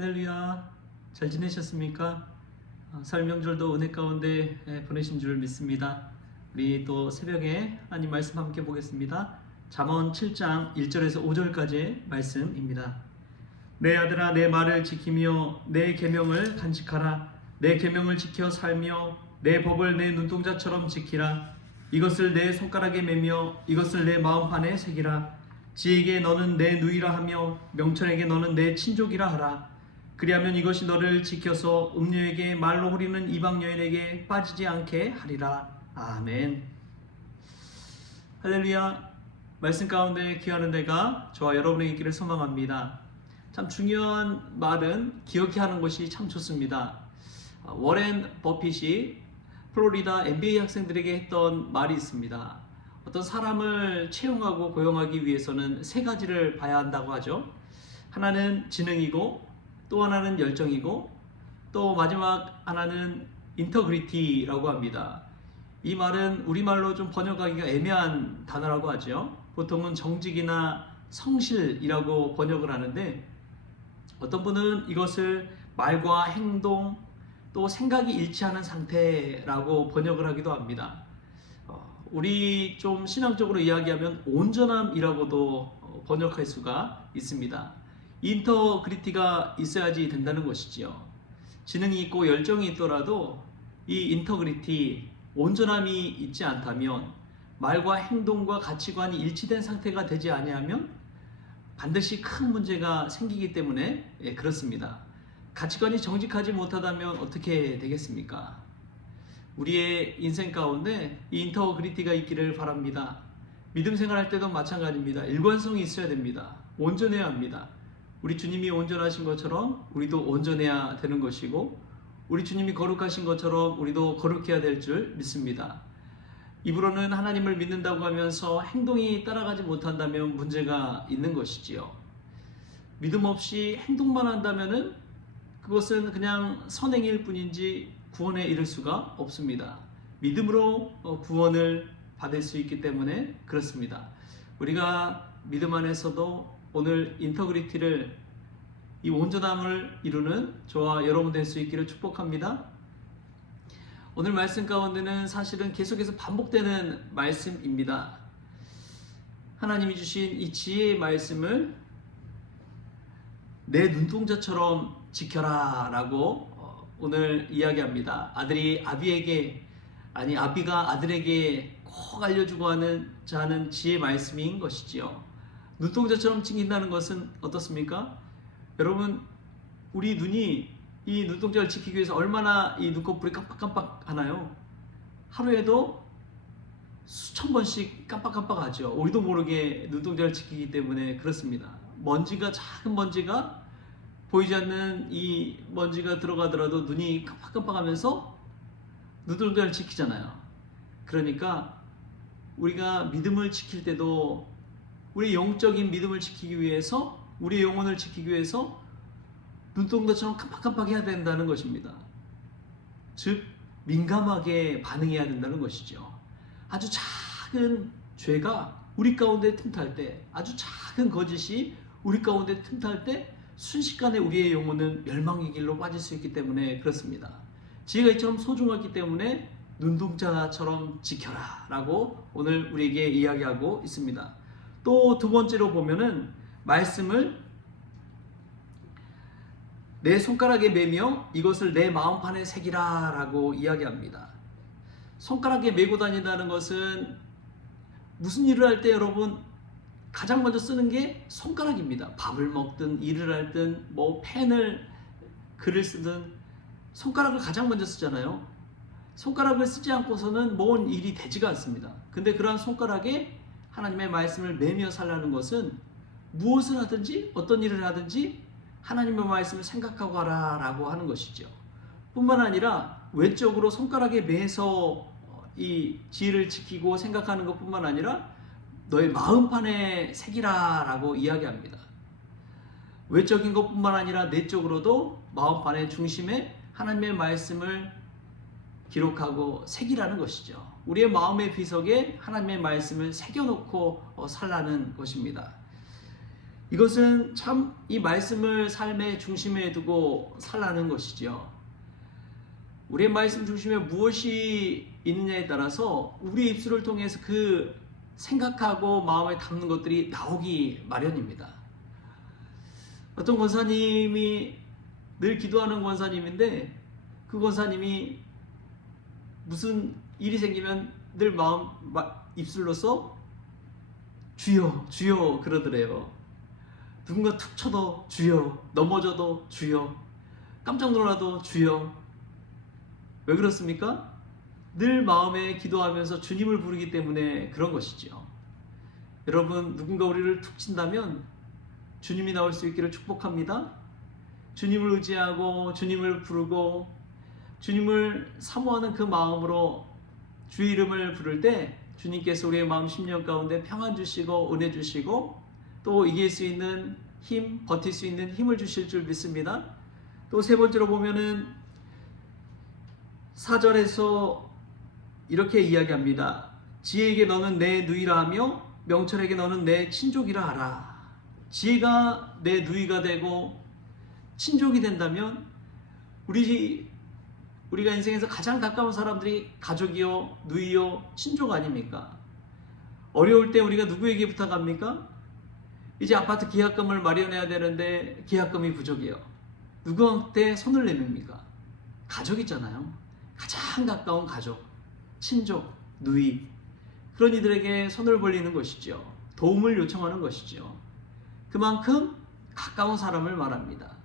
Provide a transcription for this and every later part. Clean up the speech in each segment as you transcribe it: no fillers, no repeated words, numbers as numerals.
할렐루야. 잘 지내셨습니까? 설명절도 은혜 가운데 보내신 줄 믿습니다. 우리 또 새벽에 하나님 말씀 함께 보겠습니다. 잠언 7장 1절에서 5절까지의 말씀입니다. 내 아들아, 내 말을 지키며 내 계명을 간직하라. 내 계명을 지켜 살며 내 법을 내 눈동자처럼 지키라. 이것을 내 손가락에 매며 이것을 내 마음판에 새기라. 지에게 너는 내 누이라 하며 명철에게 너는 내 친족이라 하라. 그리하면 이것이 너를 지켜서 음녀에게 말로 후리는 이방 여인에게 빠지지 않게 하리라. 아멘. 할렐루야. 말씀 가운데 귀하는 데가 저와 여러분의 있기를 소망합니다. 참 중요한 말은 기억해야 하는 것이 참 좋습니다. 워렌 버핏이 플로리다 MBA 학생들에게 했던 말이 있습니다. 어떤 사람을 채용하고 고용하기 위해서는 세 가지를 봐야 한다고 하죠. 하나는 지능이고, 또 하나는 열정이고, 또 마지막 하나는 인터그리티라고 합니다. 이 말은 우리말로 좀 번역하기가 애매한 단어라고 하죠. 보통은 정직이나 성실이라고 번역을 하는데, 어떤 분은 이것을 말과 행동 또 생각이 일치하는 상태라고 번역을 하기도 합니다. 우리 좀 신앙적으로 이야기하면 온전함이라고도 번역할 수가 있습니다. 인터그리티가 있어야지 된다는 것이지요. 지능이 있고 열정이 있더라도 이 인터그리티, 온전함이 있지 않다면, 말과 행동과 가치관이 일치된 상태가 되지 아니하면 반드시 큰 문제가 생기기 때문에 그렇습니다. 가치관이 정직하지 못하다면 어떻게 되겠습니까? 우리의 인생 가운데 이 인터그리티가 있기를 바랍니다. 믿음 생활할 때도 마찬가지입니다. 일관성이 있어야 됩니다. 온전해야 합니다. 우리 주님이 온전하신 것처럼 우리도 온전해야 되는 것이고, 우리 주님이 거룩하신 것처럼 우리도 거룩해야 될 줄 믿습니다. 입으로는 하나님을 믿는다고 하면서 행동이 따라가지 못한다면 문제가 있는 것이지요. 믿음 없이 행동만 한다면은 그것은 그냥 선행일 뿐인지 구원에 이를 수가 없습니다. 믿음으로 구원을 받을 수 있기 때문에 그렇습니다. 우리가 믿음 안에서도 오늘 인터그리티를, 이 온전함을 이루는 저와 여러분 될 수 있기를 축복합니다. 오늘 말씀 가운데는 사실은 계속해서 반복되는 말씀입니다. 하나님이 주신 이 지혜의 말씀을 내 눈동자처럼 지켜라 라고 오늘 이야기합니다. 아들이 아비에게, 아비가 아들에게 꼭 알려주고 하는 지혜의 말씀인 것이지요. 눈동자처럼 지킨다는 것은 어떻습니까? 여러분, 우리 눈이 이 눈동자를 지키기 위해서 얼마나 이 눈꺼풀이 깜빡깜빡 하나요? 하루에도 수천 번씩 깜빡깜빡하죠. 우리도 모르게 눈동자를 지키기 때문에 그렇습니다. 작은 먼지가 보이지 않는 이 먼지가 들어가더라도 눈이 깜빡깜빡하면서 눈동자를 지키잖아요. 그러니까 우리가 믿음을 지킬 때도 우리 영적인 믿음을 지키기 위해서, 우리의 영혼을 지키기 위해서 눈동자처럼 깜빡깜빡 해야 된다는 것입니다. 즉 민감하게 반응해야 된다는 것이죠. 아주 작은 죄가 우리 가운데 틈탈 때, 아주 작은 거짓이 우리 가운데 틈탈 때 순식간에 우리의 영혼은 멸망의 길로 빠질 수 있기 때문에 그렇습니다. 지혜가 이처럼 소중하기 때문에 눈동자처럼 지켜라 라고 오늘 우리에게 이야기하고 있습니다. 또 두 번째로 보면은 말씀을 내 손가락에 매며 이것을 내 마음판에 새기라 라고 이야기합니다. 손가락에 메고 다닌다는 것은 무슨 일을 할 때 여러분 가장 먼저 쓰는 게 손가락입니다. 밥을 먹든 일을 하든 글을 쓰든 손가락을 가장 먼저 쓰잖아요. 손가락을 쓰지 않고서는 뭔 일이 되지가 않습니다. 근데 그러한 손가락에 하나님의 말씀을 매며 살라는 것은 무엇을 하든지 어떤 일을 하든지 하나님의 말씀을 생각하고 하라 라고 하는 것이죠. 뿐만 아니라 외적으로 손가락에 매서 이 지혜를 지키고 생각하는 것 뿐만 아니라 너의 마음판에 새기라 라고 이야기합니다. 외적인 것 뿐만 아니라 내적으로도 마음판의 중심에 하나님의 말씀을 기록하고 새기라는 것이죠. 우리의 마음의 비석에 하나님의 말씀을 새겨놓고 살라는 것입니다. 이것은 참 이 말씀을 삶의 중심에 두고 살라는 것이죠. 우리의 말씀 중심에 무엇이 있느냐에 따라서 우리 입술을 통해서 그 생각하고 마음에 담는 것들이 나오기 마련입니다. 어떤 권사님이 늘 기도하는 권사님인데 그 권사님이 무슨 일이 생기면 늘 입술로서 주여 주여 그러더래요. 누군가 툭 쳐도 주여, 넘어져도 주여, 깜짝 놀라도 주여. 왜 그렇습니까? 늘 마음에 기도하면서 주님을 부르기 때문에 그런 것이죠. 여러분, 누군가 우리를 툭 친다면 주님이 나올 수 있기를 축복합니다. 주님을 의지하고 주님을 부르고 주님을 사모하는 그 마음으로 주의 이름을 부를 때 주님께서 우리의 마음 심령 가운데 평안 주시고 은혜 주시고 또 이길 수 있는 힘, 버틸 수 있는 힘을 주실 줄 믿습니다. 또 세 번째로 보면은 4절에서 이렇게 이야기합니다. 지혜에게 너는 내 누이라 하며 명철에게 너는 내 친족이라 하라. 지혜가 내 누이가 되고 친족이 된다면 우리가 인생에서 가장 가까운 사람들이 가족이요, 누이요, 친족 아닙니까? 어려울 때 우리가 누구에게 부탁합니까? 이제 아파트 계약금을 마련해야 되는데 계약금이 부족해요. 누구한테 손을 내밉니까? 가족이잖아요. 가장 가까운 가족, 친족, 누이, 그런 이들에게 손을 벌리는 것이죠. 도움을 요청하는 것이죠. 그만큼 가까운 사람을 말합니다.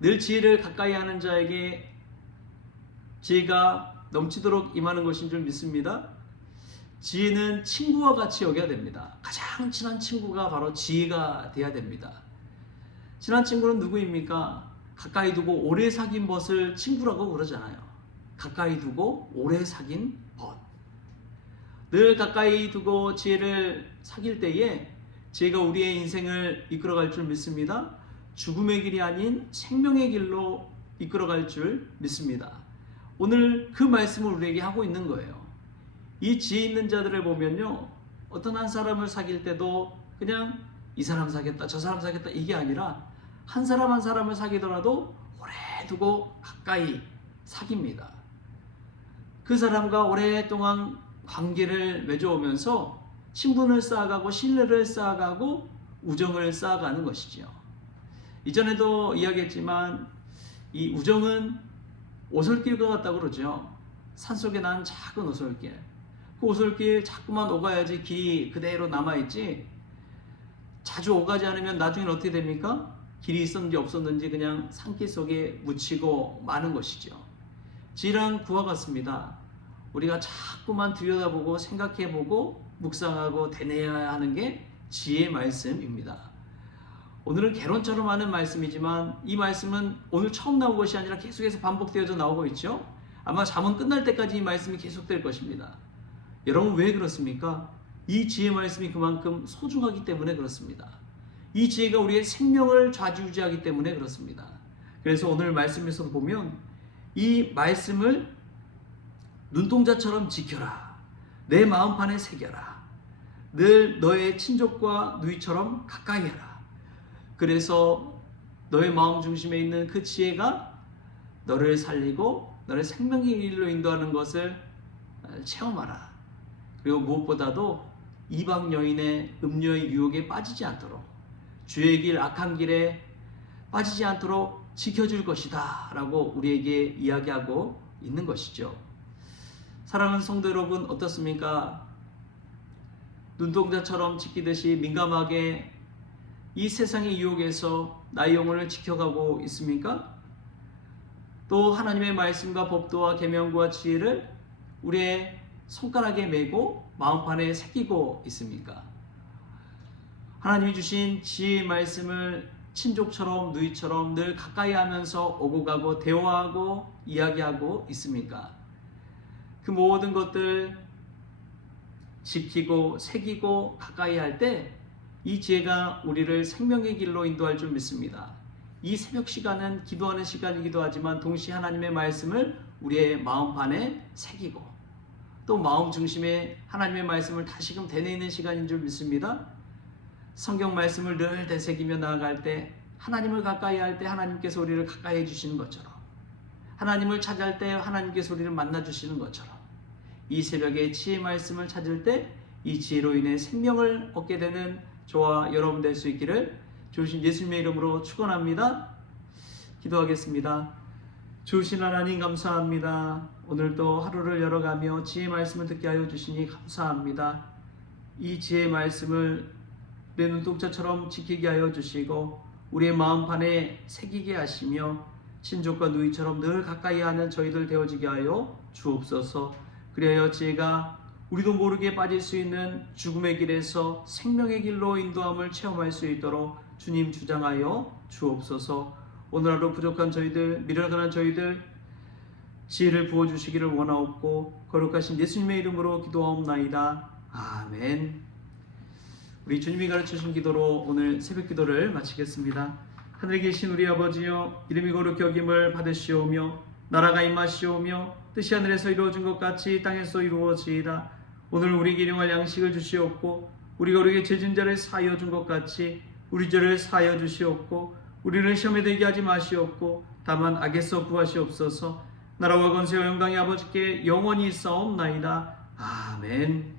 늘 지혜를 가까이 하는 자에게 지혜가 넘치도록 임하는 것인 줄 믿습니다. 지혜는 친구와 같이 여겨야 됩니다. 가장 친한 친구가 바로 지혜가 돼야 됩니다. 친한 친구는 누구입니까? 가까이 두고 오래 사귄 벗을 친구라고 그러잖아요. 가까이 두고 오래 사귄 벗. 늘 가까이 두고 지혜를 사귈 때에 지혜가 우리의 인생을 이끌어갈 줄 믿습니다. 죽음의 길이 아닌 생명의 길로 이끌어갈 줄 믿습니다. 오늘 그 말씀을 우리에게 하고 있는 거예요. 이 지혜 있는 자들을 보면요, 어떤 한 사람을 사귈 때도 그냥 이 사람 사귀었다 저 사람 사귀었다 이게 아니라 한 사람 한 사람을 사귀더라도 오래 두고 가까이 사깁니다. 그 사람과 오랫동안 관계를 맺어오면서 친분을 쌓아가고 신뢰를 쌓아가고 우정을 쌓아가는 것이죠. 이전에도 이야기했지만 이 우정은 오솔길과 같다고 그러죠. 산속에 난 작은 오솔길. 그 오솔길 자꾸만 오가야지 길이 그대로 남아있지, 자주 오가지 않으면 나중엔 어떻게 됩니까? 길이 있었는지 없었는지 그냥 산길 속에 묻히고 마는 것이죠. 지혜란 그와 같습니다. 우리가 자꾸만 들여다보고 생각해보고 묵상하고 되뇌어야 하는 게 지혜의 말씀입니다. 오늘은 개론처럼 하는 말씀이지만 이 말씀은 오늘 처음 나온 것이 아니라 계속해서 반복되어져 나오고 있죠. 아마 잠언 끝날 때까지 이 말씀이 계속될 것입니다. 여러분, 왜 그렇습니까? 이 지혜 말씀이 그만큼 소중하기 때문에 그렇습니다. 이 지혜가 우리의 생명을 좌지우지하기 때문에 그렇습니다. 그래서 오늘 말씀에서 보면 이 말씀을 눈동자처럼 지켜라. 내 마음판에 새겨라. 늘 너의 친족과 누이처럼 가까이 해라. 그래서 너의 마음 중심에 있는 그 지혜가 너를 살리고 너를 생명의 길로 인도하는 것을 체험하라. 그리고 무엇보다도 이방 여인의 음료의 유혹에 빠지지 않도록, 주의 길 악한 길에 빠지지 않도록 지켜줄 것이다 라고 우리에게 이야기하고 있는 것이죠. 사랑하는 성도 여러분, 어떻습니까? 눈동자처럼 지키듯이 민감하게 이 세상의 유혹에서 나의 영혼을 지켜가고 있습니까? 또 하나님의 말씀과 법도와 계명과 지혜를 우리의 손가락에 메고 마음판에 새기고 있습니까? 하나님이 주신 지혜의 말씀을 친족처럼 누이처럼 늘 가까이 하면서 오고 가고 대화하고 이야기하고 있습니까? 그 모든 것들 지키고 새기고 가까이 할 때 이 지혜가 우리를 생명의 길로 인도할 줄 믿습니다. 이 새벽 시간은 기도하는 시간이기도 하지만 동시에 하나님의 말씀을 우리의 마음판에 새기고 또 마음 중심에 하나님의 말씀을 다시금 되뇌이는 시간인 줄 믿습니다. 성경 말씀을 늘 되새기며 나아갈 때, 하나님을 가까이 할 때 하나님께서 우리를 가까이 해주시는 것처럼, 하나님을 찾을 때 하나님께서 우리를 만나주시는 것처럼, 이 새벽에 지혜의 말씀을 찾을 때 이 지혜로 인해 생명을 얻게 되는 저와 여러분 될 수 있기를 주신 예수님의 이름으로 축원합니다. 기도하겠습니다. 주신 하나님 감사합니다. 오늘도 하루를 열어가며 지혜의 말씀을 듣게 하여 주시니 감사합니다. 이 지혜의 말씀을 내 눈동자처럼 지키게 하여 주시고 우리의 마음판에 새기게 하시며 친족과 누이처럼 늘 가까이 하는 저희들 되어지게 하여 주옵소서. 그리하여 지혜가 우리도 모르게 빠질 수 있는 죽음의 길에서 생명의 길로 인도함을 체험할 수 있도록 주님 주장하여 주옵소서. 오늘 하루 부족한 저희들, 미련한 저희들 지혜를 부어주시기를 원하옵고 거룩하신 예수님의 이름으로 기도하옵나이다. 아멘. 우리 주님이 가르쳐주신 기도로 오늘 새벽 기도를 마치겠습니다. 하늘에 계신 우리 아버지여, 이름이 거룩히 여김을 받으시오며 나라가 임하시오며 뜻이 하늘에서 이루어진 것 같이 땅에서 이루어지이다. 오늘 우리에게 일용할 양식을 주시옵고 우리가 우리에게 죄진 자를 사하여 준 것 같이 우리 죄를 사하여 주시옵고 우리를 시험에 들게 하지 마시옵고 다만 악에서 구하시옵소서. 나라와 권세와 영광이 아버지께 영원히 있사옵나이다. 아멘.